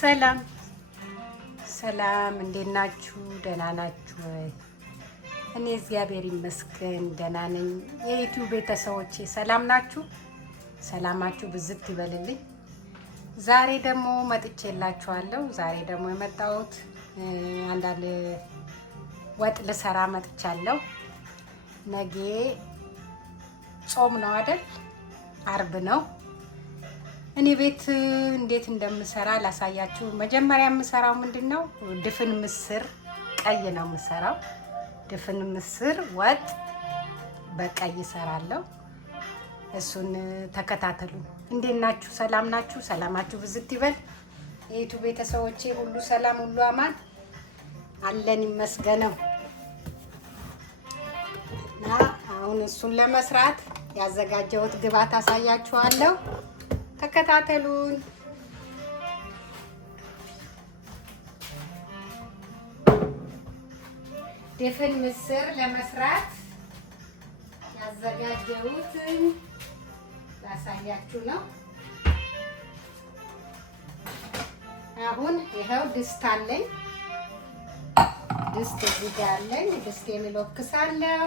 ሰላም ሰላም፣ እንዴት ናችሁ? ደህና ናችሁ ወይ? እኔ እግዚአብሔር ይመስገን ደህና ነኝ። የዩቲዩብ ቤተሰቦቼ ሰላም ናችሁ? ሰላማችሁ ብዝት ይበልልኝ። ዛሬ ደግሞ መጥቼላችኋለሁ። ዛሬ ደግሞ የመጣሁት አንዳንድ ወጥ ልሰራ መጥቻለሁ። ነገ ጾም ነው አይደል? አርብ ነው። እኔ ቤት እንዴት እንደምሰራ ላሳያችሁ። መጀመሪያ የምሰራው ምንድነው? ድፍን ምስር ቀይ ነው የምሰራው። ድፍን ምስር ወጥ በቀይ እሰራለሁ። እሱን ተከታተሉ። እንዴት ናችሁ? ሰላም ናችሁ? ሰላማችሁ ብዝት ይበል። የዩቲዩብ ቤተሰቦቼ ሁሉ ሰላም፣ ሁሉ አማን አለን ይመስገነው። እና አሁን እሱን ለመስራት ያዘጋጀሁት ግብአት አሳያችኋለሁ። ተከታተሉን። ድፍን ምስር ለመስራት ያዘጋጀሁትን ላሳያችሁ ነው። አሁን ይኸው ድስት አለኝ። ድስት እዚህ ጋር አለኝ። ድስቴን እለኩሳለሁ።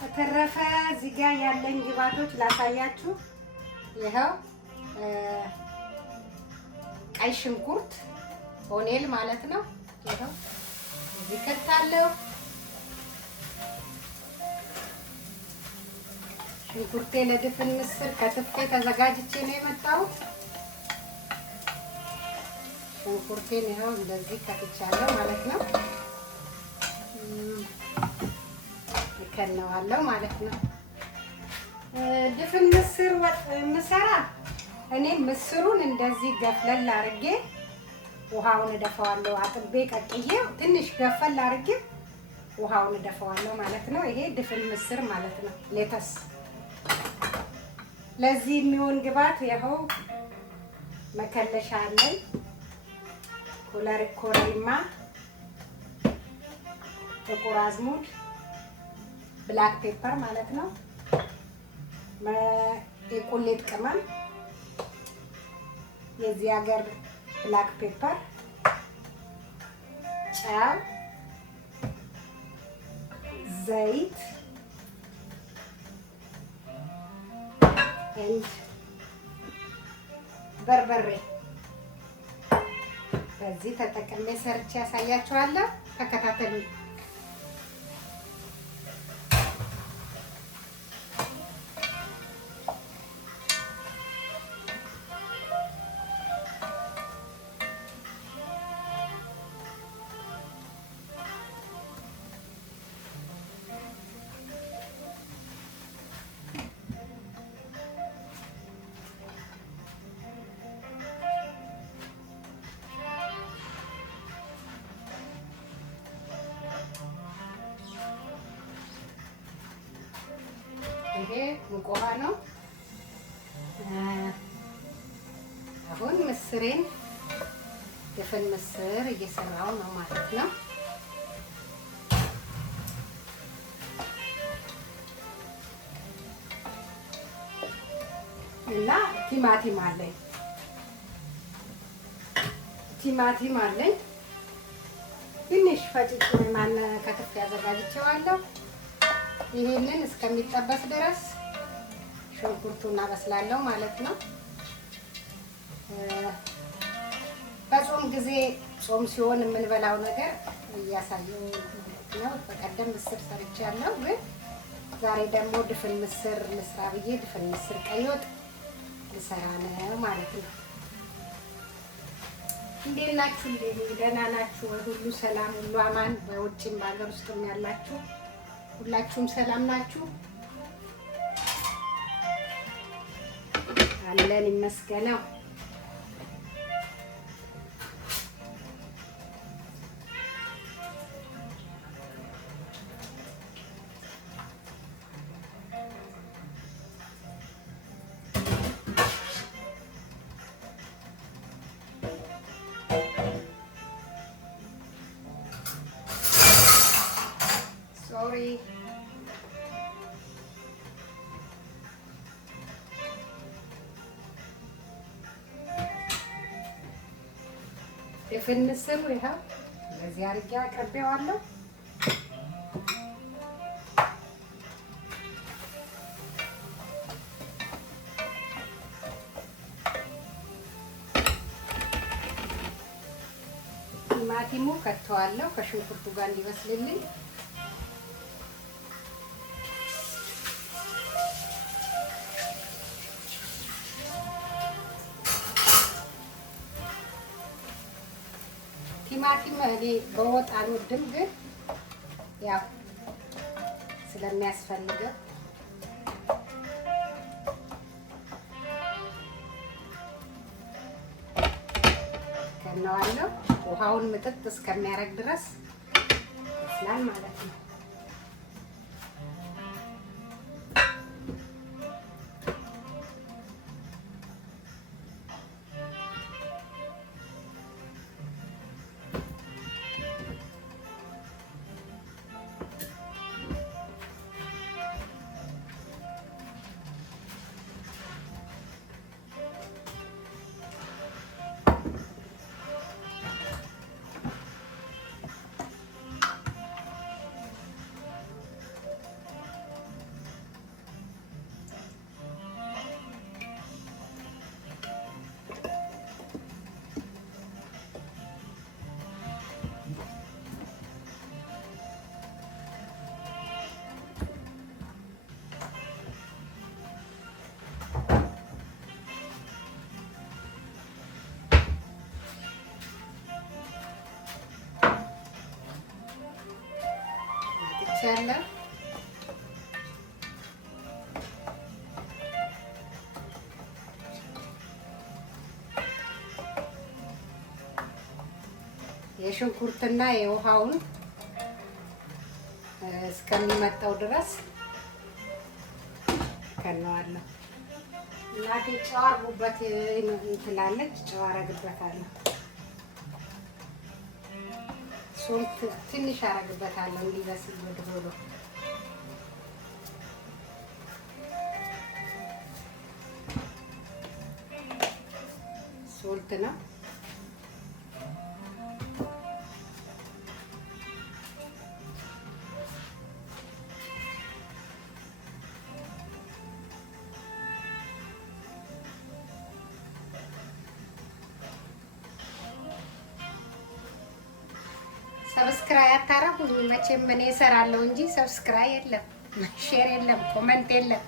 በተረፈ እዚህ ጋር ያለኝ ግብአቶች ላሳያችሁ። ይኸው ቀይ ሽንኩርት ኦኔል ማለት ነው። ይኸው እዚህ ከታለሁ። ሽንኩርቴ ለድፍን ምስር ከትፌ ተዘጋጅቼ ነው የመጣሁት። ሽንኩርቴን ይኸው እንደዚህ ከትቻለሁ ማለት ነው። ይከነዋለሁ ማለት ነው። ድፍን ምስር ወጥ ምሰራ እኔ ምስሩን እንደዚህ ገፍለል አድርጌ ውሃውን እደፋዋለሁ። አጥቤ ቀቅዬ ትንሽ ገፈል አድርጌ ውሃውን እደፋዋለሁ ማለት ነው። ይሄ ድፍን ምስር ማለት ነው። ሌተስ ለዚህ የሚሆን ግብአት ይኸው መከለሻ አለኝ። ኮረሪማ፣ ጥቁር አዝሙድ፣ ብላክ ፔፐር ማለት ነው። የቁሌት ቅመም፣ የዚህ ሀገር ብላክ ፔፐር፣ ጨው፣ ዘይት በርበሬ በዚህ ተጠቅሜ ሰርቼ ያሳያችኋለሁ። ተከታተሉኝ። ይሄ ሙቅ ውሃ ነው። አሁን ምስሬን ድፍን ምስር እየሰራው ነው ማለት ነው። እና ቲማቲም አለኝ። ትንሽ ፈጭቼ ከትፍ ያዘጋጅቼዋለሁ። ይሄንን እስከሚጠበስ ድረስ ሽንኩርቱን አበስላለሁ ማለት ነው። በጾም ጊዜ ጾም ሲሆን የምንበላው ነገር እያሳየው ነው። በቀደም ምስር ሰርቻለሁ፣ ግን ዛሬ ደግሞ ድፍን ምስር ልስራ ብዬ ድፍን ምስር ቀይ ወጥ ልሰራ ነው ማለት ነው። እንዴት ናችሁ? ደህና ናችሁ? ሁሉ ሰላም፣ ሁሉ አማን። በውጭም በሀገር ውስጥም ያላችሁ ሁላችሁም ሰላም ናችሁ? አለን ይመስገነው። ሶሪ ድፍን ምስሩ ይኸው እንደዚህ አድርጌ አቅርቤዋለሁ። ቲማቲሙ ከተዋለሁ ከሽንኩርቱ ጋር እንዲበስልልኝ። ቲማቲም እኔ በወጥ አልወድም፣ ግን ያው ስለሚያስፈልገው ከነዋለሁ። ውሃውን ምጥጥ እስከሚያረግ ድረስ ይስላል ማለት ነው። ያለ የሽንኩርትና የውሃውን እስከሚመጣው ድረስ ከነዋለሁ። እናቴ ጨው አርጉበት ትላለች። ጨው አረግበታለሁ። ሶልት ትንሽ አረግበታለሁ እንዲበስል ወደ ሶልት ነው። ሰብስክራይብ አታረጉኝ መቼም። እኔ እሰራለሁ እንጂ ሰብስክራይብ የለም፣ ሼር የለም፣ ኮሜንት የለም።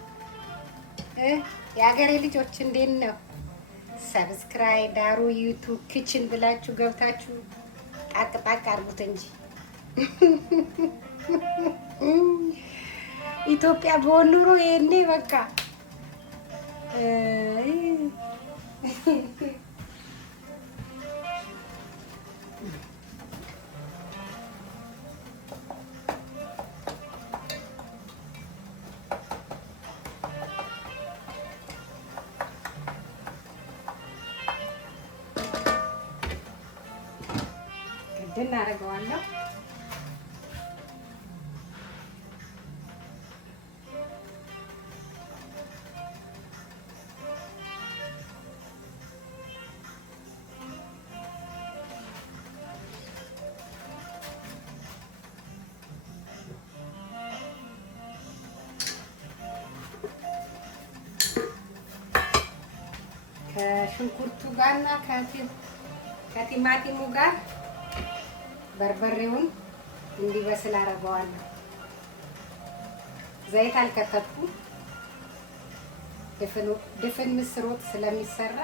የሀገሬ ልጆች እንዴት ነው? ሰብስክራይብ ዳሩ ዩቱብ ኪችን ብላችሁ ገብታችሁ ጣቅ ጣቅ አድርጉት እንጂ ኢትዮጵያ በሆነ ኑሮ ይሄኔ በቃ እናደርገዋለሁ። ከሽንኩርቱ ጋርና ከቲማቲሙ ጋር በርበሬውን እንዲበስል አደርገዋለሁ። ዘይት አልከተትኩም። ድፍን ምስር ወጥ ስለሚሰራ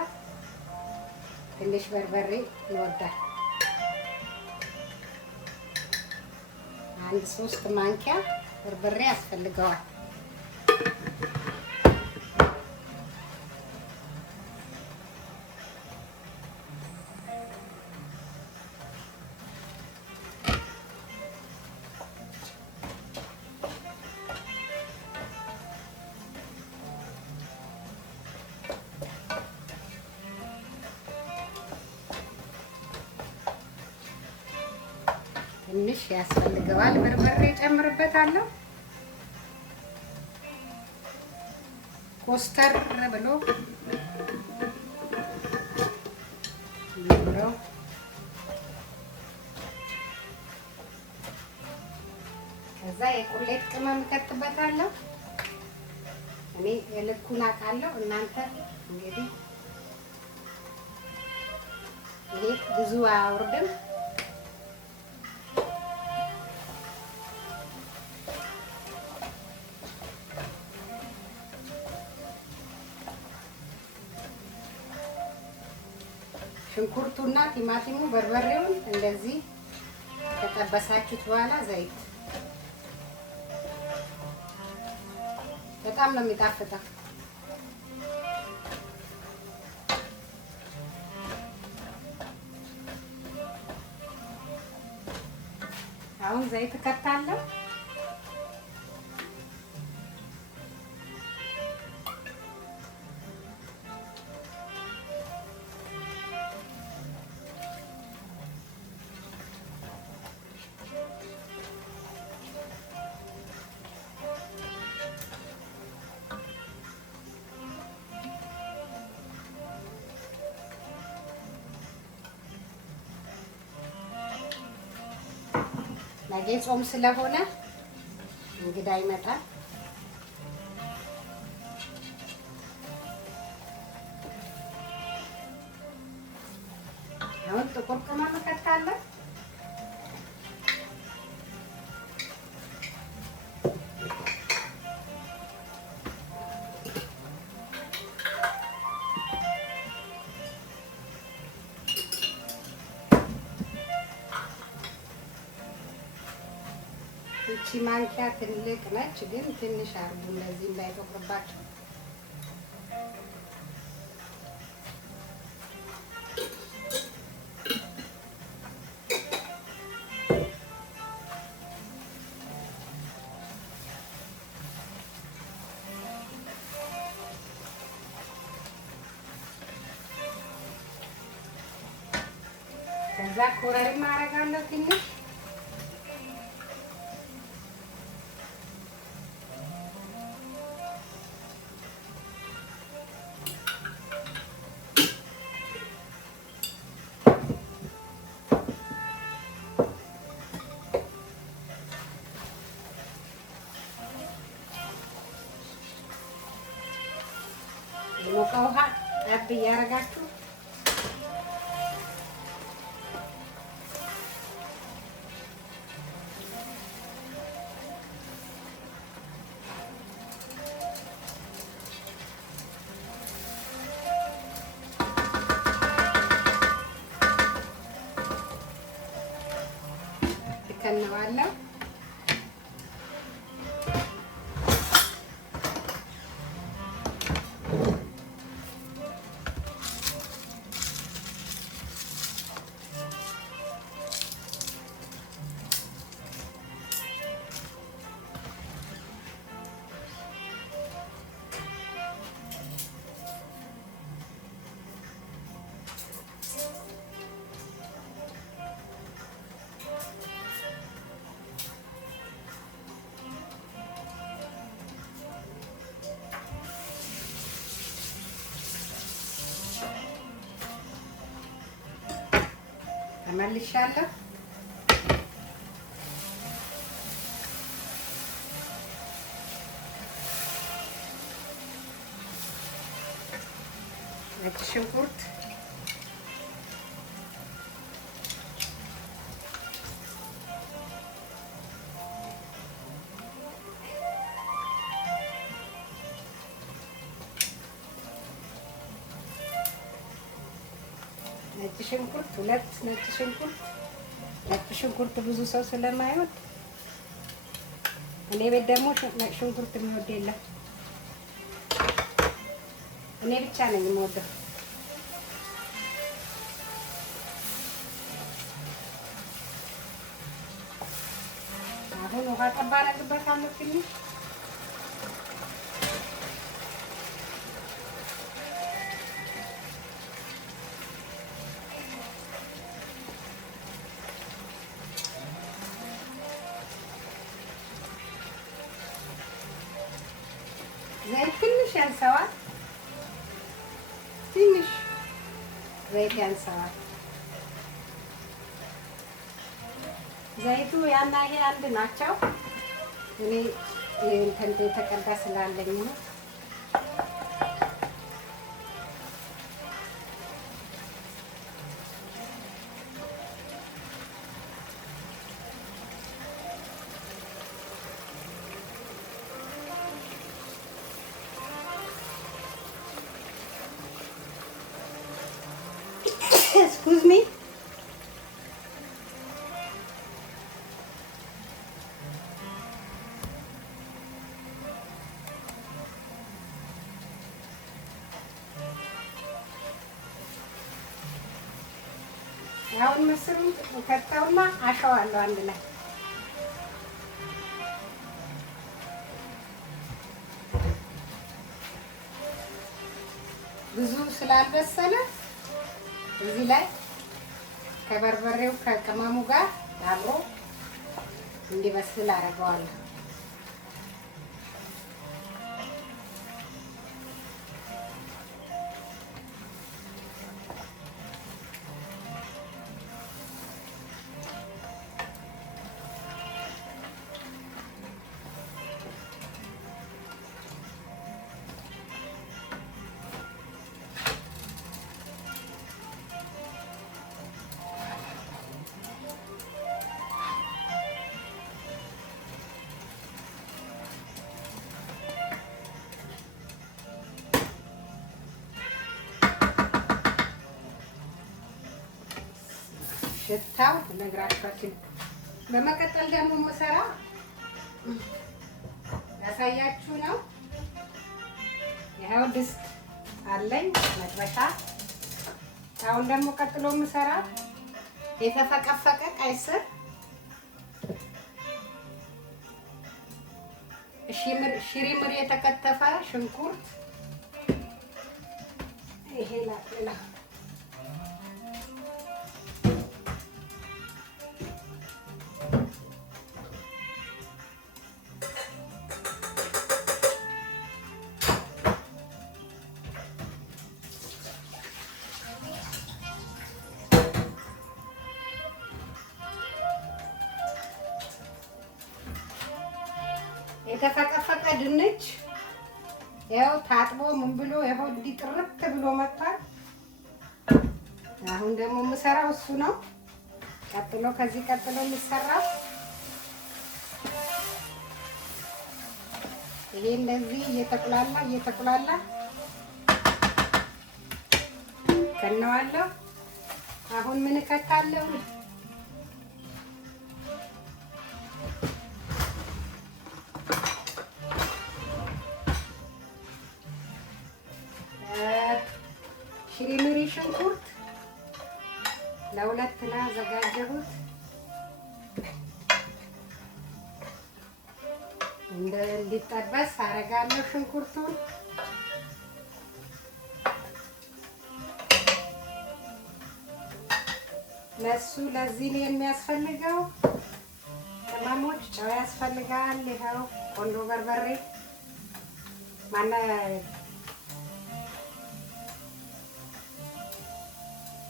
ትንሽ በርበሬ ይወዳል። 1-3 ማንኪያ በርበሬ ያስፈልገዋል። ትንሽ ያስፈልገዋል። በርበሬ ጨምርበታለሁ። ኮስተር ብሎ እከትበታለሁ። እኔ የልኩን አውቃለሁ። እናንተ እንግዲህ ይሄ ብዙ አያወርድም። ሽንኩርቱና ቲማቲሙ በርበሬውን እንደዚህ ከጠበሳችሁት በኋላ ዘይት በጣም ነው የሚጣፍጠው። አሁን ዘይት ከታለሁ። ነገ ጾም ስለሆነ እንግዳ ይመጣል። አሁን ጥቁር ቅመም እከታለሁ። እቺ ማንኪያ ትልቅ ነች፣ ግን ትንሽ አርጉ እንደዚህ እንዳይጠቁርባችሁ። ከዛ ኮረሪማ አደርጋለሁ ትንሽ የሞቀ ውሃ ጠብ እያደረጋችሁ እከነዋለሁ። ተመልሻለሁ። ነጭ ሽንኩርት ነጭ ሽንኩርት ሁለት ነጭ ሽንኩርት ብዙ ሰው ስለማይወድ እኔ ቤት ደግሞ ነጭ ሽንኩርት የሚወድ የለም። እኔ ብቻ ነኝ የምወደው። አሁን ውሃ ጠባ አደርግበታለሁ ትንሽ ዘይት ትንሽ ያንሰዋል። ትንሽ ዘይት ያንሰዋል። ዘይቱ ያና ይሄ አንድ ናቸው። እኔ እንትን የተቀዳ ስላለኝ ነው። Excuse me. አሁን ምስሩን ከተውና አሸዋለሁ አንድ ላይ ብዙ ስላልበሰለ እዚህ ላይ ከበርበሬው ከቅመሙ ጋር አብሮ እንዲበስል አደርገዋለሁ። ሽታው ነግራችኋለሁ። በመቀጠል ደግሞ የምሰራ ያሳያችሁ ነው። ይኸው ድስት አለኝ መጥበሻ። አሁን ደግሞ ቀጥሎ የምሰራ የተፈቀፈቀ ቀይ ስር፣ ሽሪምር የተከተፈ ሽንኩርት፣ ይሄ ላጥላ የተፈቀፈቀ ድንች ያው ታጥቦ ምን ብሎ ያው እንዲህ ጥርት ብሎ መጥቷል። አሁን ደግሞ የምሰራው እሱ ነው። ከዚህ ቀጥሎ የሚሰራው ይሄ እንደዚህ እየተቁላላ ከነዋለሁ። አሁን ምን እከታለሁ? ሽሪምሪ ሽንኩርት ለሁለት ነው አዘጋጀሁት። እንዲጠበስ አደርጋለሁ ሽንኩርቱን። ለዚህ ነው የሚያስፈልገው ቅመሞች፣ ጨው ያስፈልጋል። ይኸው ቆንጆ በርበሬ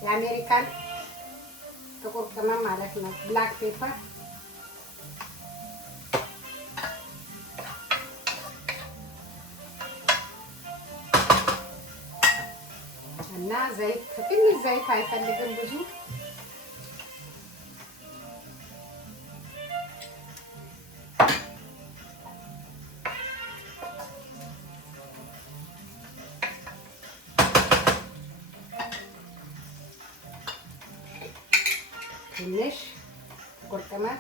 የአሜሪካን ጥቁር ቅመም ማለት ነው፣ ብላክ ፔፐር እና ዘይት። ትንሽ ዘይት አይፈልግም ብዙ። ትንሽ ጥቁር ቅመም።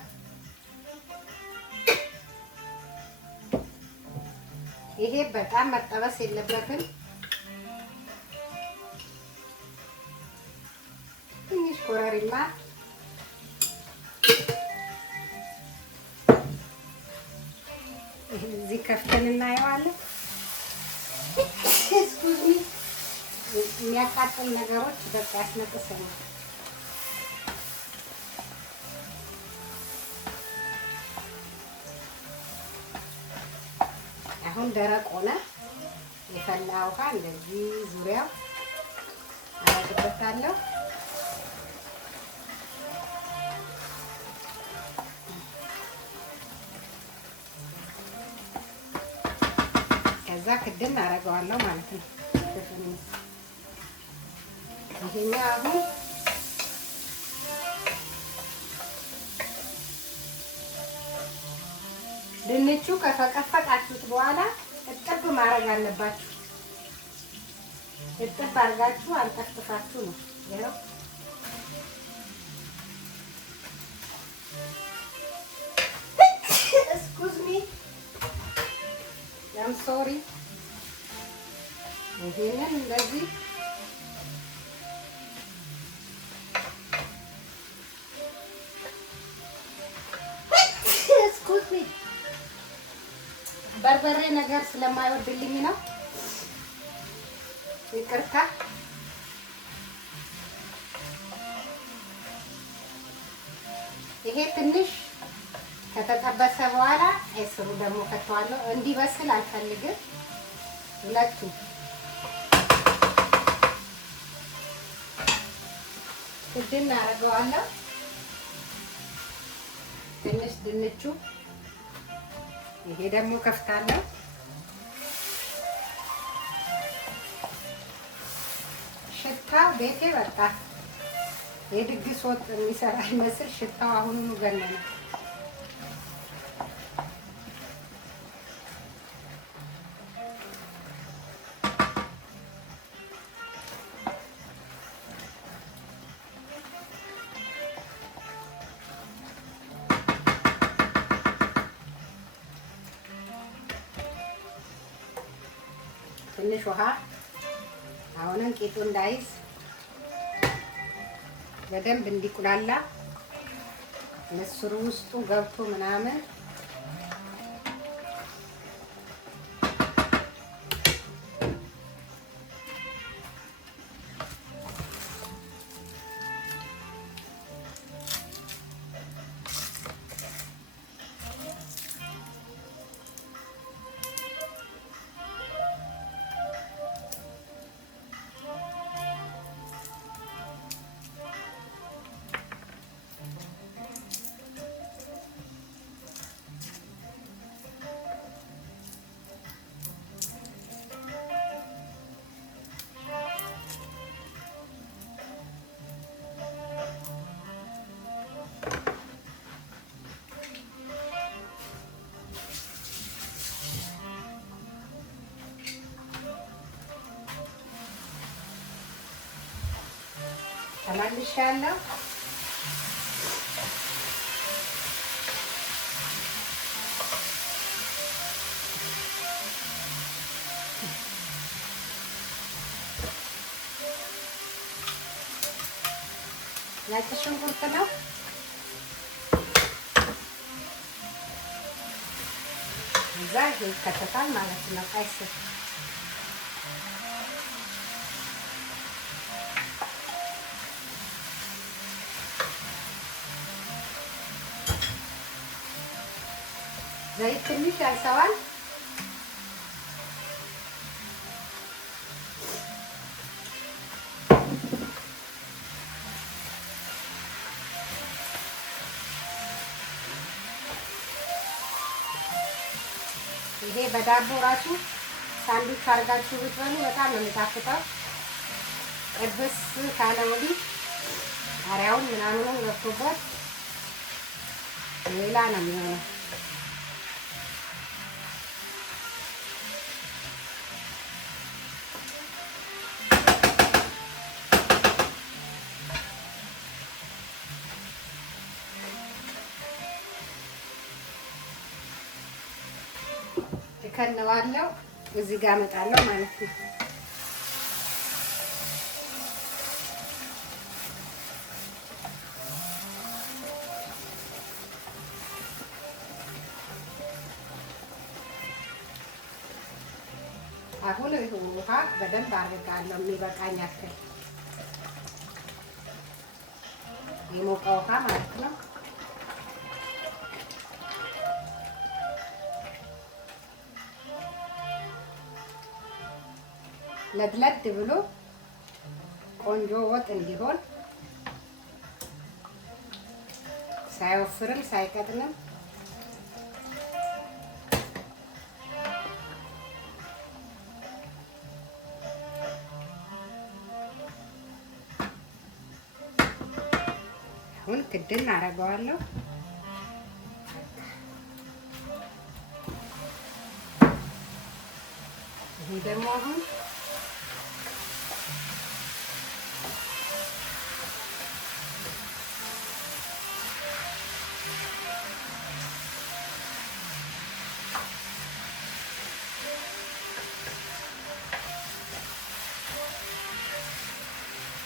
ይሄ በጣም መጠበስ የለበትም። ትንሽ ኮረሪማ፣ እዚህ ከፍተን እናየዋለን። የሚያቃጥል ነገሮች በቃ ያስነጥሰናል። አሁን ደረቅ ሆነ። የፈላ ውሃ እንደዚህ ዙሪያው አደርግበታለሁ። ከዛ ክድን አደርገዋለሁ ማለት ነው። ይሄኛው አሁን ድንቹ ከፈቀፈቃችሁት በኋላ እጥብ ማድረግ አለባችሁ። እጥብ አድርጋችሁ አልጠፍጥፋችሁ ነው ያው excuse me I'm sorry ይሄንን እንደዚህ excuse me በርበሬ ነገር ስለማይወድልኝ ነው። ይቅርታ። ይሄ ትንሽ ከተጠበሰ በኋላ እስሩ ደግሞ ከተዋለሁ። እንዲበስል አልፈልግም። ሁለቱ ክድን አደርገዋለሁ። ትንሽ ድንቹ ይሄ ደግሞ ከፍታለሁ። ሽታው ቤቴ በቃ የድግስ ወጥ የሚሰራ ይመስል ሽታው አሁኑኑ ገነነ። ትንሽ ውሃ አሁንም ቂጡ እንዳይዝ በደንብ እንዲቁላላ ምስሩ ውስጡ ገብቶ ምናምን ተመልሻለሁ። ነጭ ሽንኩርት ነው። እዛ ይከተታል ማለት ነው። ቀይ ስር ዘይት ትንሽ ያልሰዋል። ይሄ በዳቦ ራሱ ሳንዱች አድርጋችሁ ብትበሉ በጣም ነው የሚጣፍጠው። ጥብስ ካለ ወዲህ ቃሪያውን ምናምኑን ገብቶበት ሌላ ነው የሚሆነው። ከነዋለው እዚህ ጋር እመጣለሁ ማለት ነው። አሁን ውሃ በደንብ አድርጋለሁ የሚበቃኝ ያክል የሞቀ ውሃ ማለት ነው። ለድለድ ብሎ ቆንጆ ወጥ እንዲሆን ሳይወፍርም ሳይቀጥንም አሁን ክድን አደርገዋለሁ። ይሄ ደግሞ አሁን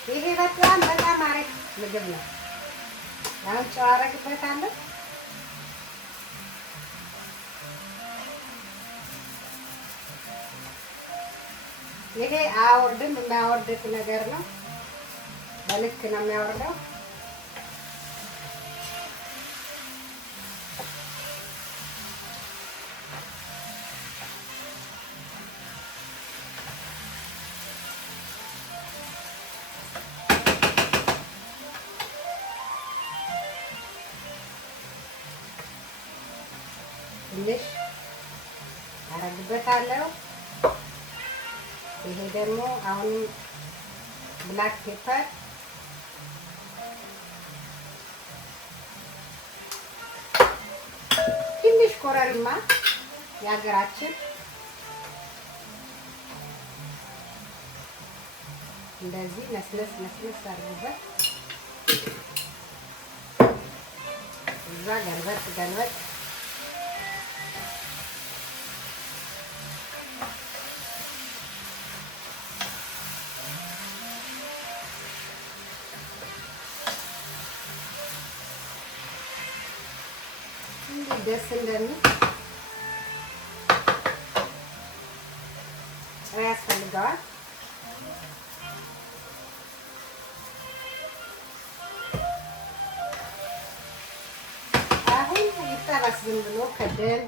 ይሄ በጣም አሪፍ ምግብ ነው። አሁን ጨው አደርግበታለሁ። ይሄ አያወርድም፣ የማያወርድ ነገር ነው። በልክ ነው የሚያወርደው። ትንሽ አደርግበታለሁ። ይሄ ደግሞ አሁን ብላክ ፔፐር ትንሽ ኮረሪማ የሀገራችን እንደዚህ ነስነስ አድርጉበት። እዛ ገልበጥ ደስ እንደሚል ጨው ያስፈልገዋል። አሁን ይጠበስ ዝም ብሎ ከደን።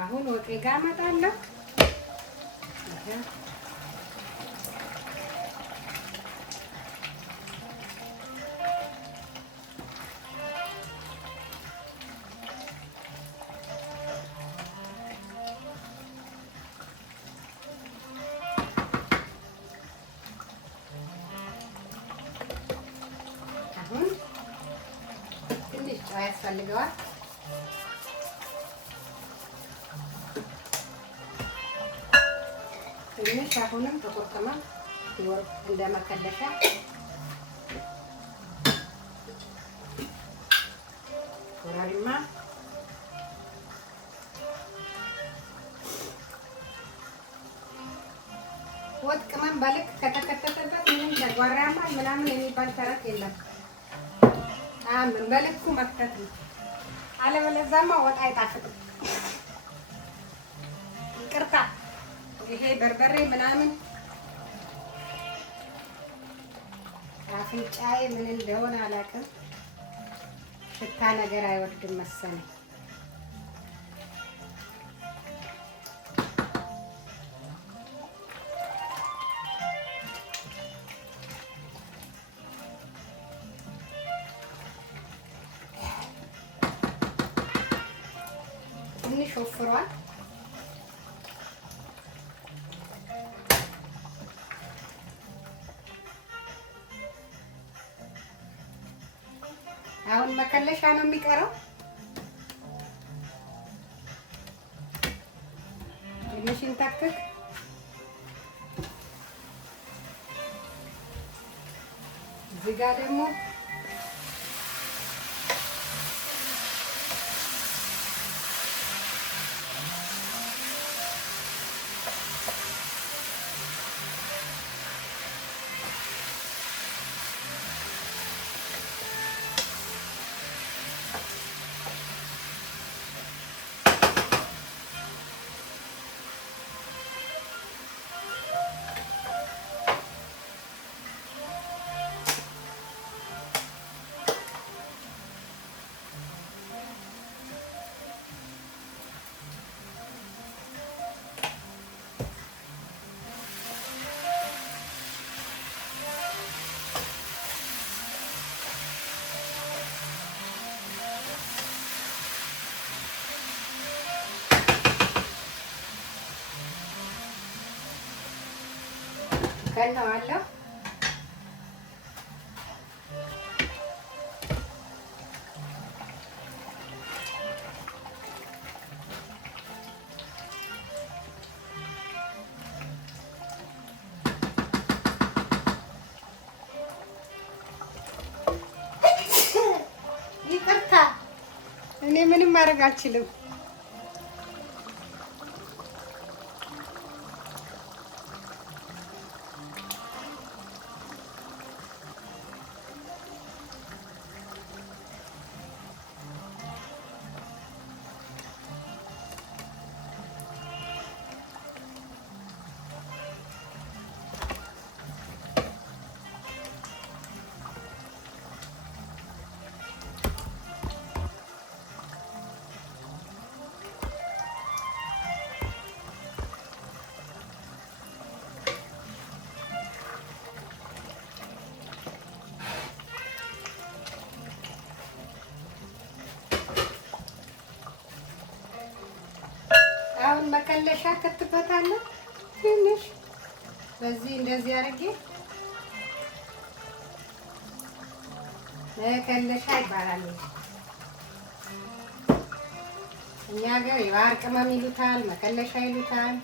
አሁን ወጤ ጋር እመጣለሁ። ጨው ያስፈልገዋል። ትንሽ አሁንም ጥቁር ቅመም እንደ መከለሻ ኮረሪማ ወጥ ቅመም በልክ ከተከተተበት ምንም ጨጓራማ ምናምን የሚባል ተረት የለም። በልኩ መክተት ነው። አለበለዚያማ ወጥ አይጣፍጥም። ይቅርታ፣ ይሄ በርበሬ ምናምን አፍንጫዬ ምን እንደሆነ አላውቅም። ሽታ ነገር አይወድም መሰለኝ። ትንሽ ወፍሯል። አሁን መከለሻ ነው የሚቀረው። ትንሽ እንተክክ። እዚህ ጋር ደግሞ ከነዋለሁ። ምንም ማድረግ አልችልም። አሁን መከለሻ ከትበታለሁ። ትንሽ በዚህ እንደዚህ አድርጌ መከለሻ ይባላል። እኛ ሀገር የባህር ቅመም ይሉታል፣ መከለሻ ይሉታል።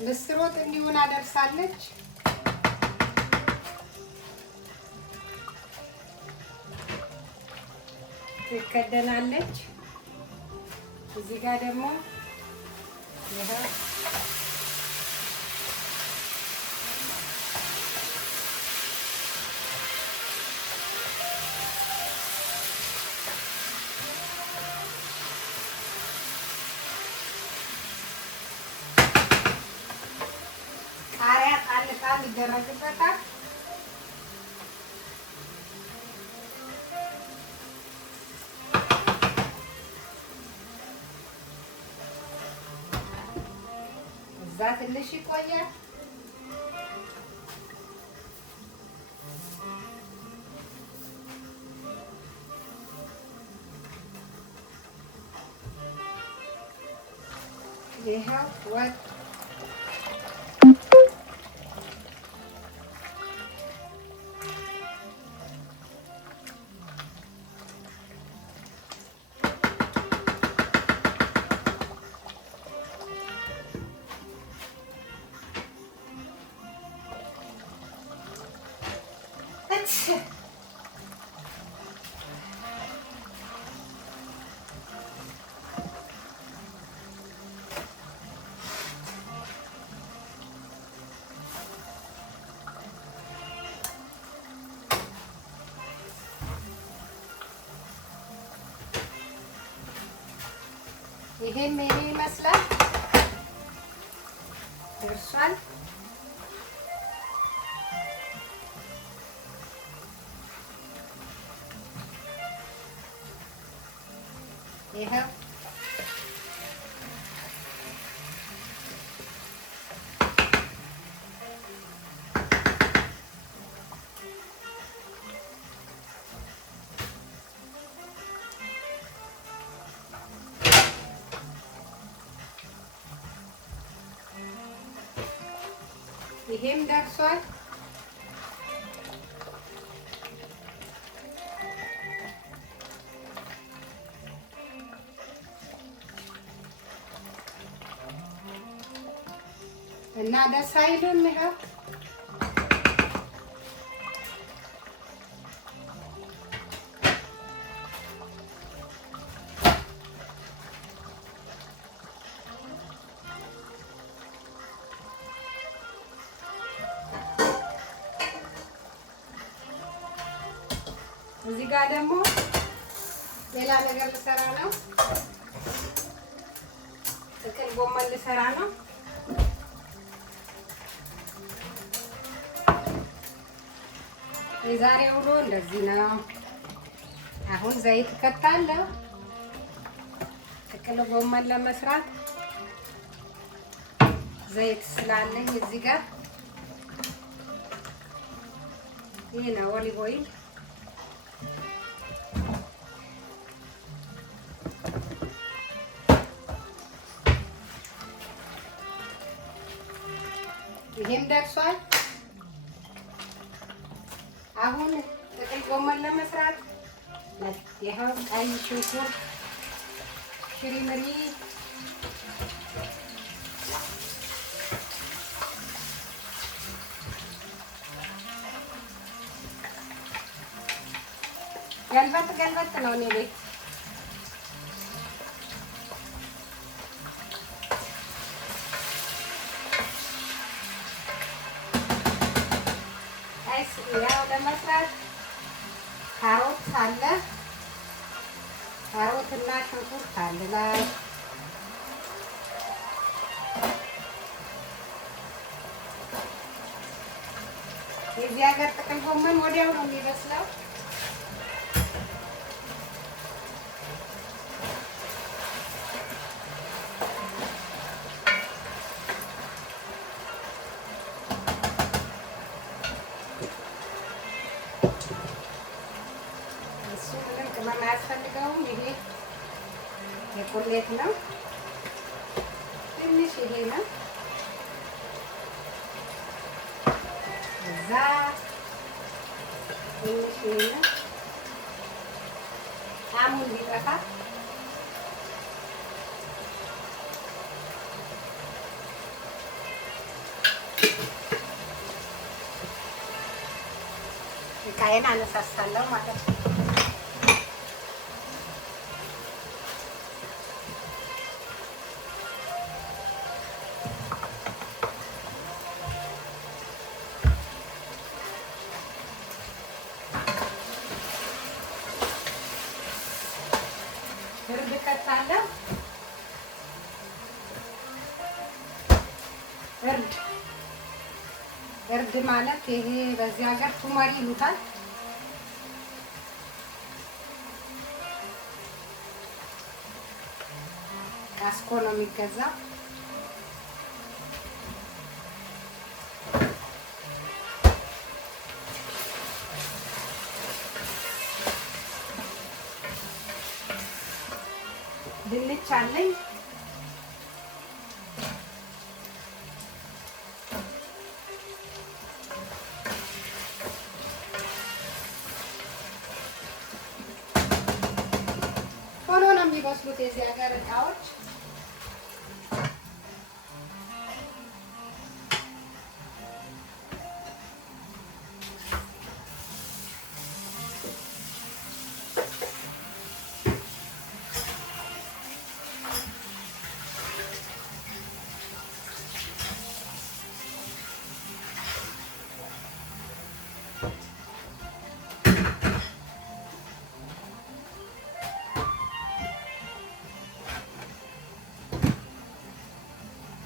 ምስር ወጥ እንዲሆን አደርሳለች። ትከደናለች። እዚህ ጋር ደግሞ ይሄ ቃሪያ ጣል ጣል ይደረግበታል። እዛ ትንሽ ይቆያል። ይሄው ወጥ ይሄም ይሄ ይመስላል ደርሷል። ይሄው ይሄም ደርሷል። እና ደስ አይልም? ይሄው እዚህ ጋር ደግሞ ሌላ ነገር ልሰራ ነው። ጥቅል ጎመን ልሰራ ነው። የዛሬ ውሎ እንደዚህ ነው። አሁን ዘይት ከታለሁ ጥቅል ጎመን ለመስራት ዘይት ስላለኝ እዚህ ጋር ይሄ ነው ኦሊቭ ኦይል። ይሄም ደርሷል። አሁን ጥቅል ጎመን ለመስራት ይሄው ቀይ ሽንኩርት፣ ሽሪምሪ፣ ገልበጥ ገልበጥ ነው እኔ ቤት። ያው ለመስራት ካሮት አለ፣ ካሮትና ሽንኩርት አለ ላይ የዚህ ሀገር ጥቅል ጎመን ወዲያው ነው የሚበስለው። እሱ ምንም ቅመም አያስፈልገውም። ይሄ የቁሌት ነው፣ ትንሽ ይሄ ነው። እዛ ትንሽ ይሄ ነው ጣዕሙ እንዲጠፋ። እቃዬን አነሳሳለሁ ማለት ነው። እርድ ከታለሁ። እርድ ማለት ይሄ በዚህ ሀገር ቱመሪ ይሉታል። ካስኮ ነው የሚገዛው። ድንች አለኝ። ቶሎ ነው የሚበስሉት የዚህ ሀገር እቃዎች።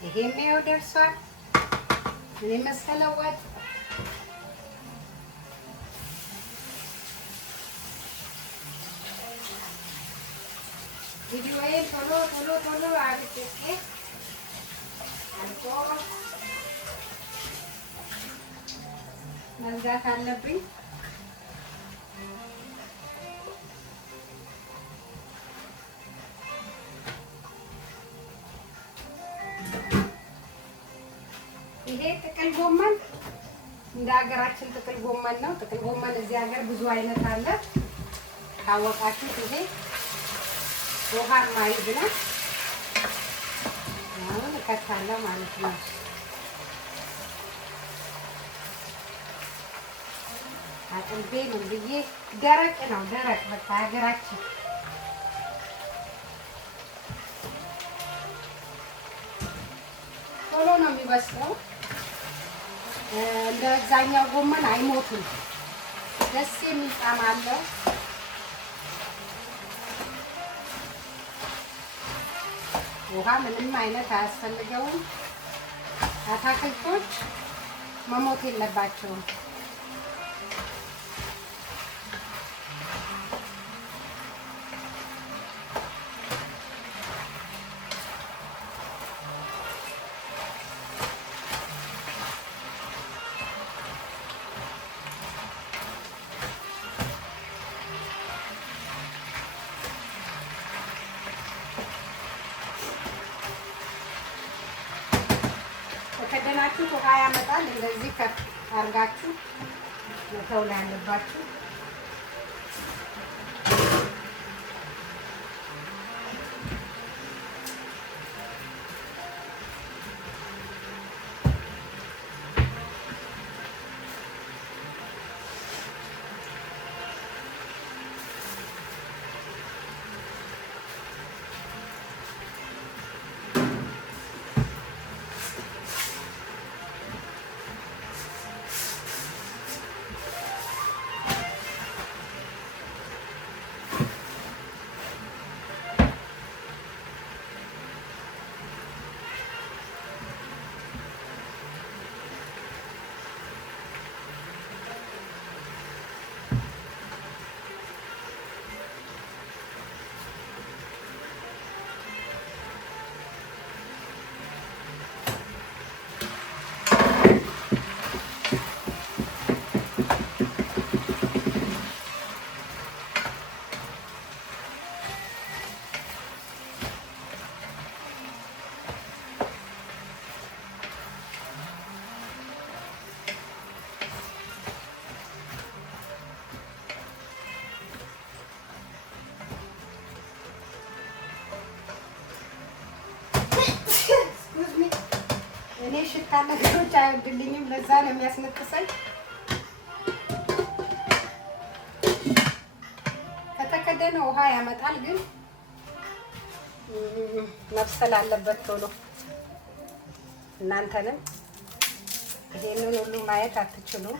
ይሄም ያው ደርሷል። ምን መሰለ ወጥ ቪዲዮዬን ቶሎ ቶሎ ቶሎ አድርጌ አልቆ መዝጋት አለብኝ። ይሄ ጥቅል ጎመን እንደ ሀገራችን ጥቅል ጎመን ነው። ጥቅል ጎመን እዚህ ሀገር ብዙ አይነት አለ ካወቃችሁ። ይሄ ውሃ ማይዝ ነው። አሁን እከታለሁ ማለት ነው። አጥንቴ ምን ብዬ ደረቅ ነው፣ ደረቅ በቃ ሀገራችን ቶሎ ነው የሚበስለው። እንደ አብዛኛው ጎመን አይሞቱም። ደስ የሚል ጣዕም አለው። ውሃ ምንም አይነት አያስፈልገውም። አታክልቶች መሞት የለባቸውም። ከደናችሁ ውሃ ያመጣል። እንደዚህ ከፍ አድርጋችሁ መተው ላይ ያለባችሁ። እኔ ሽታ ነገሮች አይወድልኝም፣ ለዛ ነው የሚያስነጥሰኝ። ከተከደነ ውሃ ያመጣል፣ ግን መብሰል አለበት ቶሎ። እናንተንም ይሄንን ሁሉ ማየት አትችሉም።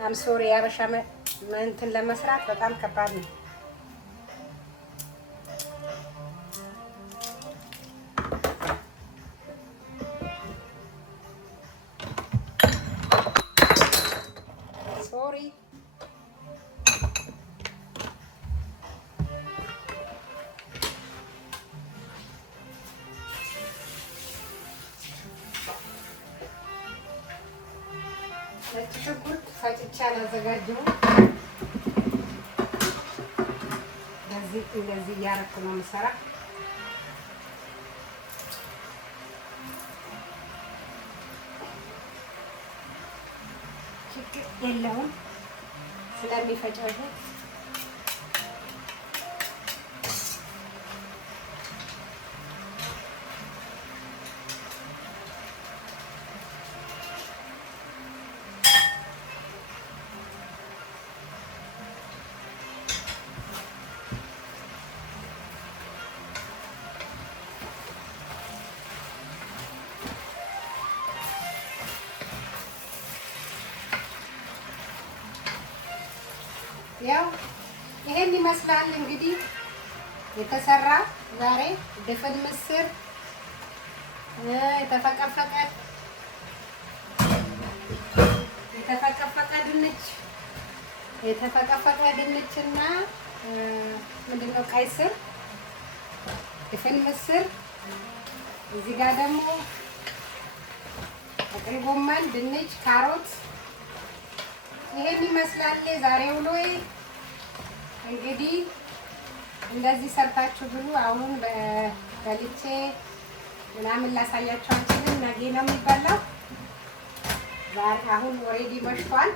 አምሶሪ ያበሻ እንትን ለመስራት በጣም ከባድ ነው። ሶሪ ነጭ ሽንኩርት ፈጭቼ አላዘጋጀሁም። እንደዚህ እያደረኩ ነው የምሰራ። ችግር የለውም ስለሚፈጨው ይሄ ያው ይሄን ይመስላል እንግዲህ የተሰራ ዛሬ ድፍን ምስር፣ የተፈቀፈቀ ድንችና ምንድነው ቀይ ስር፣ ድፍን ምስር፣ እዚህ ጋር ደግሞ ጥቅል ጎመን፣ ድንች፣ ካሮት ይሄን ይመስላል ዛሬ ውሎዬ። እንግዲህ እንደዚህ ሰርታችሁ ብሉ። አሁን በልቼ ምናምን ላሳያችሁ አልችልም፣ ነገ ነው የሚበላው። አሁን ኦልሬዲ መሽቷል።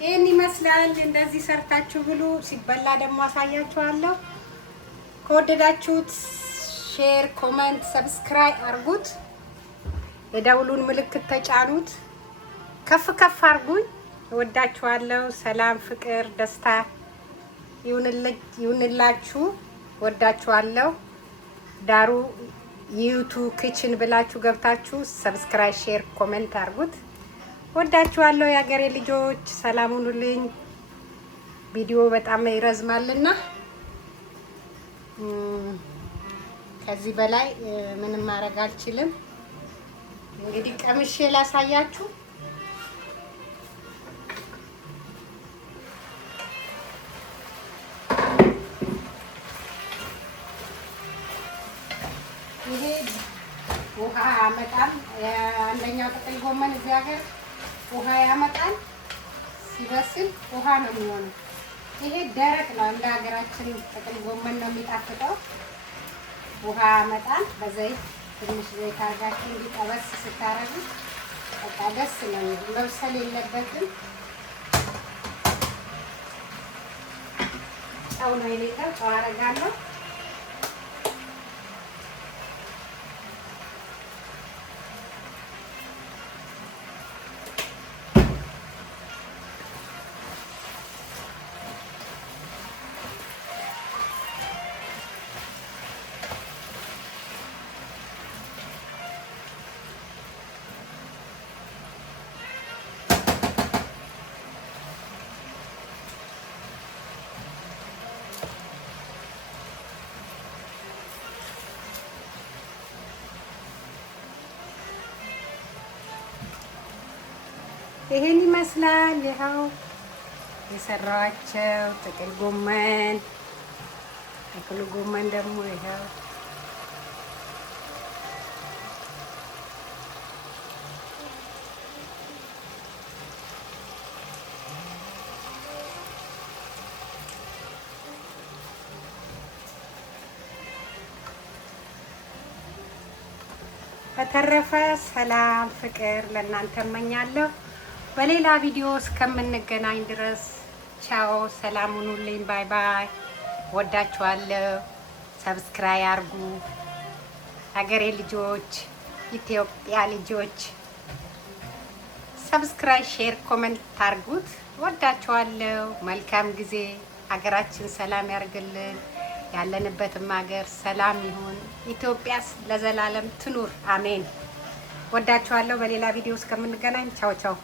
ይሄን ይመስላል። እንደዚህ ሰርታችሁ ብሉ። ሲበላ ደግሞ አሳያችኋለሁ። ከወደዳችሁት ሼር፣ ኮመንት፣ ሰብስክራይብ አርጉት። የደውሉን ምልክት ተጫኑት። ከፍ ከፍ አርጉኝ። እወዳችኋለሁ። ሰላም፣ ፍቅር፣ ደስታ ይሁንላችሁ። ወዳችኋለሁ። ዳሩ ዩቱብ ኪችን ብላችሁ ገብታችሁ ሰብስክራይብ፣ ሼር፣ ኮሜንት አርጉት። ወዳችኋለሁ የሀገሬ ልጆች። ሰላም ሁኑልኝ። ቪዲዮ በጣም ይረዝማልና ከዚህ በላይ ምንም ማድረግ አልችልም። እንግዲህ ቀምሼ ላሳያችሁ። ይሄ ውሃ ያመጣል። አንደኛው ጥቅል ጎመን እዚህ ሀገር ውሃ ያመጣል። ሲበስል ውሃ ነው የሚሆነው። ይሄ ደረቅ ነው። እንደ ሀገራችን ጥቅል ጎመን ነው የሚጣፍጠው። ውሃ ያመጣል። በዘይት ትንሽ ዘይት አድርጋችሁ እንዲጠበስ ስታረጉ በቃ ደስ ነው። መብሰል የለበትም። ጨው ነው የሌለው። ጨው አደርጋለሁ። ይሄን ይመስላል። ይኸው የሰራኋቸው ጥቅል ጎመን፣ ጥቅል ጎመን ደግሞ ይኸው በተረፈ ሰላም ፍቅር ለእናንተ እመኛለሁ። በሌላ ቪዲዮ እስከምንገናኝ ድረስ ቻው፣ ሰላም ሁኑልኝ። ባይ ባይ። ወዳችኋለሁ። ሰብስክራይብ አርጉ፣ ሀገሬ ልጆች፣ ኢትዮጵያ ልጆች ሰብስክራይብ፣ ሼር፣ ኮሜንት ታርጉት። ወዳችኋለሁ። መልካም ጊዜ። ሀገራችን ሰላም ያርግልን። ያለንበትም ሀገር ሰላም ይሁን። ኢትዮጵያስ ለዘላለም ትኑር። አሜን። ወዳችኋለሁ። በሌላ ቪዲዮ እስከምንገናኝ ቻው ቻው።